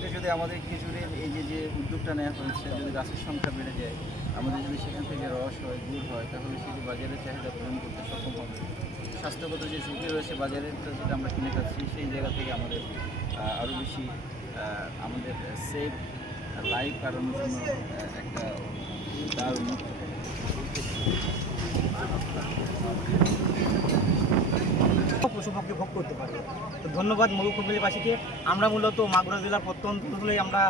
সেক্ষেত্রে যদি আমাদের খেজুরের এই যে উদ্যোগটা নেওয়া হয়েছে, যদি গাছের সংখ্যা বেড়ে যায়, আমাদের যদি সেখান থেকে রস হয়, গুড় হয়, তাহলে সেটি বাজারের চাহিদা পূরণ করতে সক্ষম হবে। স্বাস্থ্যগত যে ঝুঁকি রয়েছে বাজারের যেটা আমরা কিনে খাচ্ছি, সেই জায়গা থেকে আমাদের আরও বেশি আমাদের সেফ লাইফ কাটানোর জন্য একটা দ্বার উন্মুক্ত হবে। পশুপক্ষে ভোগ করতে পারবে। তো ধন্যবাদ মরুকপিলবাসীকে। আমরা মূলত মাগুরা জেলার প্রত্যন্ত অঞ্চলে আমরা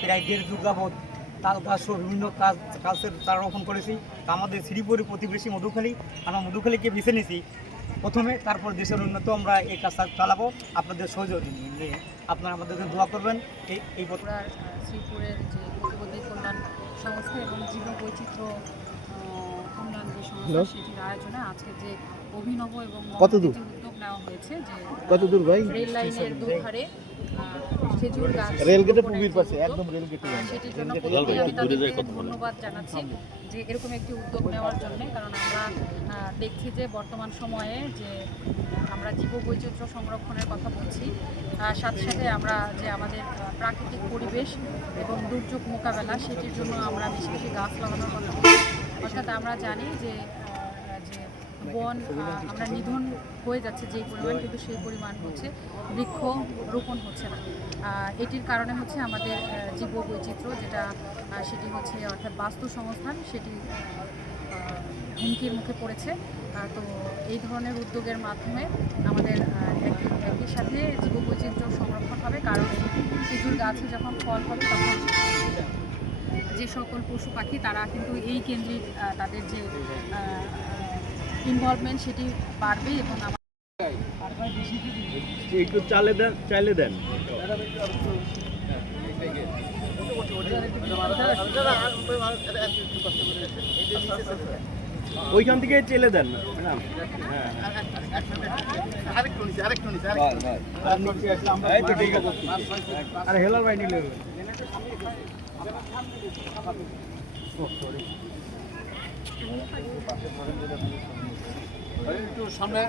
প্রায় 1.5 যুগ যাবৎ তাল গাছ সহ বিভিন্ন গাছের চারা রোপণ করেছি। তা আমাদের শ্রীপুরের প্রতিবেশী মধুখালী, আমরা মধুখালীকে বেছে নিয়েছি প্রথমে, তারপর দেশের উন্নত আমরা এই কাজটা চালাবো আপনাদের সহযোগী নিয়ে। আপনারা আমাদের জন্য দোয়া করবেন। এই শ্রীপুরের যে প্রতিবন্ধী কল্যাণ সংস্থা এবং জীব বৈচিত্র্য উন্নয়ন যে সংস্থা, সেটির আয়োজনে আজকে যে অভিনব এবং উদ্যোগ নেওয়া হয়েছে যে কতদূর ভাই রেল লাইনের দুধারে খেজুর গাছ রেলগেটের পূর্বের পাশে একদম রেলগেটে সেটির জন্য প্রথমে আমি তাদেরকে ধন্যবাদ জানাচ্ছি যে এরকম একটি উদ্যোগ নেওয়ার জন্য। কারণ আমরা দেখছি যে বর্তমান সময়ে যে আমরা জীববৈচিত্র্য সংরক্ষণের কথা বলছি, সাথে সাথে আমরা যে আমাদের প্রাকৃতিক পরিবেশ এবং দুর্যোগ মোকাবেলা, সেটির জন্য আমরা বেশি বেশি গাছ লাগানোর কথা বলছি। অর্থাৎ আমরা জানি যে বন আমরা নিধন হয়ে যাচ্ছে যেই পরিমাণ, কিন্তু সেই পরিমাণ হচ্ছে বৃক্ষ রোপণ হচ্ছে না। এটির কারণে হচ্ছে আমাদের জীববৈচিত্র্য যেটা সেটি হচ্ছে অর্থাৎ বাস্তু সংস্থান, সেটি হুমকির মুখে পড়েছে। তো এই ধরনের উদ্যোগের মাধ্যমে আমাদের একই সাথে জীববৈচিত্র্য সংরক্ষণ হবে। কারণ খেজুর গাছে যখন ফল হবে তখন যে সকল পশু পাখি তারা কিন্তু এই কেন্দ্রিক তাদের যে ইনভলভমেন্ট সেটি বাড়বে এবং একটু চাইলে দেন ওইখান থেকে চেলে দেন না। আরে হেলাল ভাই নিলে একটু সামনে